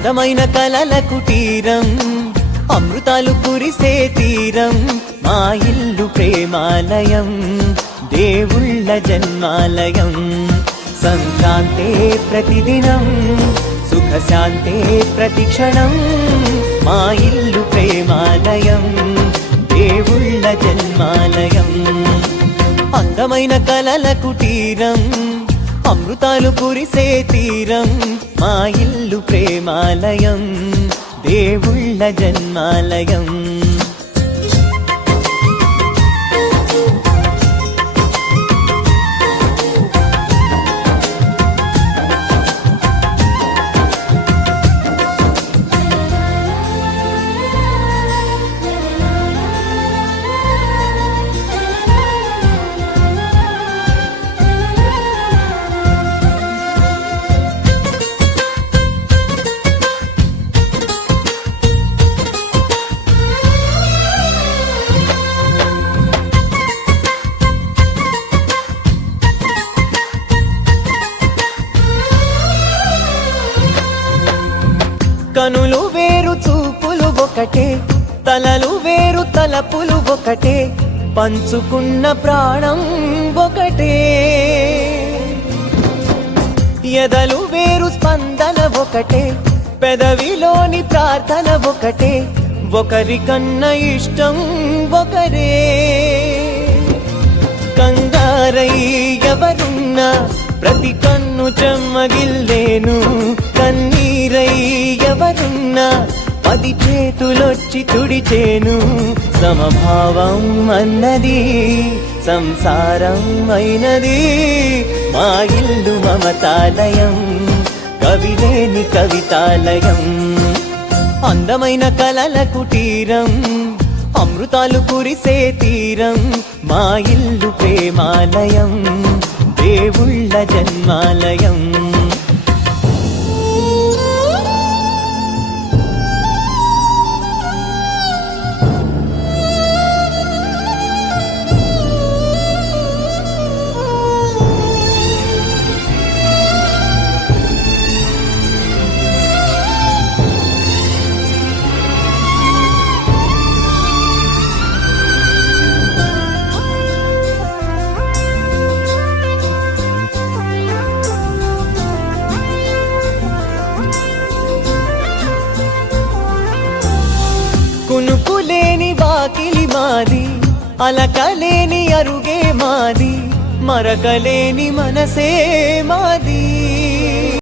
అందమైన కలల కుటీరం, అమృతాలు కురిసే తీరం, మా ఇల్లు ప్రేమాలయం, దేవుళ్ళ జన్మాలయం. సంక్రాంతే ప్రతిదినం, సుఖశాంతే ప్రతిక్షణం, మా ఇల్లు ప్రేమాలయం, దేవుళ్ళ జన్మాలయం. అందమైన కలల కుటీరం, అమృతాలు కురిసే తీరం, మా ఇల్లు ప్రేమాలయం, దేవుళ్ళ జన్మాలయం. కనులు వేరు చూపులు ఒకటే, తలలు వేరు తలపులు ఒకటే, పంచుకున్న ప్రాణం ఒకటే. ఎదలు వేరు స్పందన ఒకటే, పెదవిలోని ప్రార్థన ఒకటే, ఒకరికన్నా ఇష్టం ఒకరే. కంగారై ఎవరున్నా ప్రతి కన్ను చెమ్మగిల్లేను, కన్నీరై ఎవరున్నా 10 చేతులొచ్చి తుడిచేను. సమభావం అన్నది సంసారం అయినది, మా ఇల్లు మమతాలయం, కవిలేని కవితాలయం. అందమైన కలల కుటీరం, అమృతాలు కురిసే తీరం, మా ఇల్లు ప్రేమాలయం, దేవుళ్ళ జన్మాలయం. కునుకులేని వాకిలి మాది, అలకలేని అరుగే మాది, మరకలేని మనసే మాది.